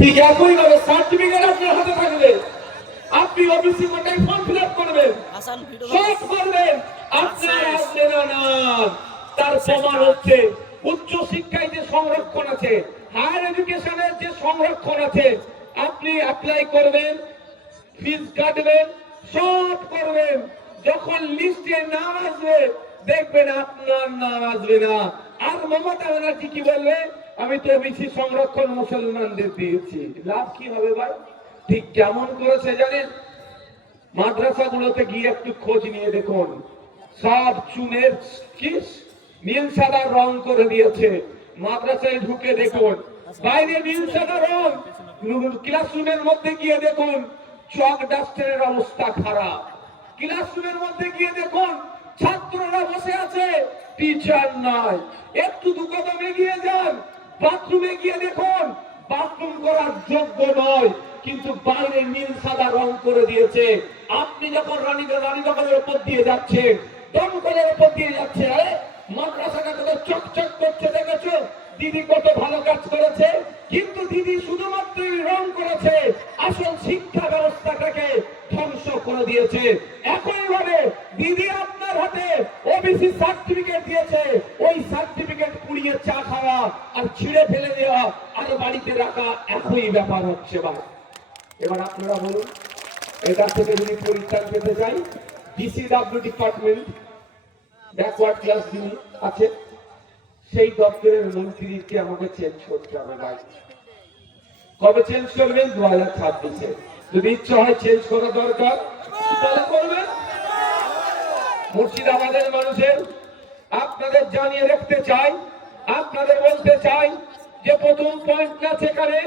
ঠিক একইভাবে সার্টিফিকেট আপনার হাতে থাকবে, আপনি অফিসে কোথায় ফর্ম ফিল আপ করবেন, সব করবেন, আপনার আসবে না। তার প্রমাণ হচ্ছে উচ্চ শিক্ষায় যে সংরক্ষণ আছে, হায়ার এডুকেশনের যে সংরক্ষণ আছে, আপনি অ্যাপ্লাই করবেন, ফিজ কাটবেন, সব করবেন, যখন লিস্টে নাম আসবে দেখবেন আপনার নাম আসবে না। আর মমতা ব্যানার্জি কি বলবে, আমি তো ওবিসি সংরক্ষণ মুসলমানদের দিয়েছি, লাভ কি হবে ভাই? ঠিক কেমন করেছে জানেন, মাদ্রাসাগুলোতে গিয়ে একটু খোঁজ নিয়ে দেখুন, সব চুনের কিস নীল সাদা রং করে দিয়েছে। মাদ্রাসায় ঢুকে দেখুন, বাইরে নীল সাদা রং, ক্লাসরুমের মধ্যে গিয়ে দেখুন চক ডাস্টারের অবস্থা খারাপ। ক্লাসরুমের মধ্যে গিয়ে দেখুন ছাত্ররা বসে আছে, টিচার নাই। একটু দু কদম এগিয়ে যান, বাথরুমে গিয়ে দেখুন বাথরুম করার যোগ্য নয়, কিন্তু বাইরে নীল সাদা রং করে দিয়েছে। আপনি যখন রানীনগরের উপর দিয়ে যাচ্ছেন, দমকলের উপর দিয়ে যাচ্ছে, মাদ্রাসাটা কত চকচক করছে দেখেছো? দিদি কত ভালো কাজ করেছে, কিন্তু দিদি শুধুমাত্র রং করেছে, আসল শিক্ষা ব্যবস্থাটাকে ধ্বংস করে দিয়েছে। একইভাবে দিদি আপনার হাতে ওবিসি সার্টিফিকেট দিয়েছে, ওই সার্টিফিকেট পুড়িয়ে চা খাওয়া আর ছিঁড়ে ফেলে দেওয়া আর বাড়িতে রাখা একই ব্যাপার হচ্ছে ভাই। এবার আপনারা বলুন, এটা থেকে যদি পরিত্রাণ পেতে চাই, ডিসিডব্লিউ ডিপার্টমেন্ট ব্যাকওয়ার্ড ক্লাস যিনি আছে, সেই দপ্তরের মন্ত্রীকে আমাকে চেঞ্জ করতে হবে ভাই। কবে চেঞ্জ করবেন? 2026-এ। যদি ইচ্ছা হয় চেঞ্জ করা দরকার তাহলে করবেন। মুর্শিদাবাদের মানুষের আপনাদের জানিয়ে রাখতে চাই, আপনাদের বলতে চাই যে প্রথম পয়েন্ট আছে এখানে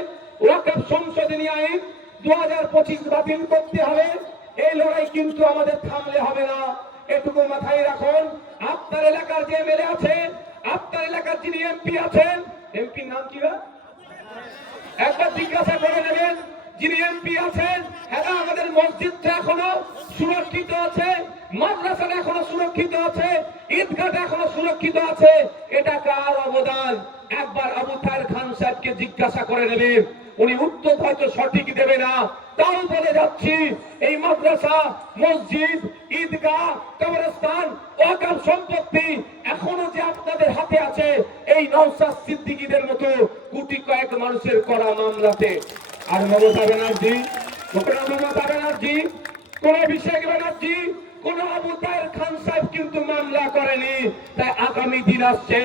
ওয়াকফ সংশোধনী আইন 2025 বাতিল করতে হবে। এই লড়াই কিন্তু আমাদের থামলে হবে না, এটুকু মাথায় রাখুন। আপনার এলাকার যে এমএলএ আছেন, আপনার এলাকার যিনি এমপি আছেন, এমপির নাম কি? একবার জিজ্ঞাসা করে নেবেন যিনি এমপি আছেন, হ্যাঁ আমাদের মসজিদটা এখনো সুরক্ষিত আছে, মাদ্রাসাটা এখনো সুরক্ষিত আছে, ঈদগাহটা এখনো সুরক্ষিত আছে, এটা কার অবদান? একবার আবু তাহের খান সাহেবকে জিজ্ঞাসা করে নেবেন, উনি উত্তর হয়তো সঠিক দেবে না, তাও বলে যাচ্ছি এই মাদ্রাসা, মসজিদ, ঈদগাহ, কবরস্থান, ওয়াকফ সম্পত্তি এখনো যে আপনাদের হাতে আছে, এই নওশাদ সিদ্দিকীদের মতো কোটি কয়েক মানুষের করা মামলাতে। আর মমতা ব্যানার্জি, মমতা ব্যানার্জি, কোন অভিষেক ব্যানার্জি, কোন আবু তাহের খান সাহেব কিন্তু মামলা করেনি। তাই আগামী দিন আসছে,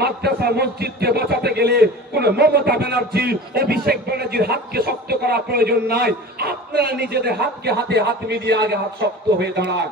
মাদ্রাসা মসজিদকে বাঁচাতে গেলে কোন মমতা ব্যানার্জি, অভিষেক ব্যানার্জির হাতকে শক্ত করা প্রয়োজন নাই। আপনারা নিজেদের হাতকে হাতে হাত মিলিয়ে আগে হাত শক্ত হয়ে দাঁড়ান।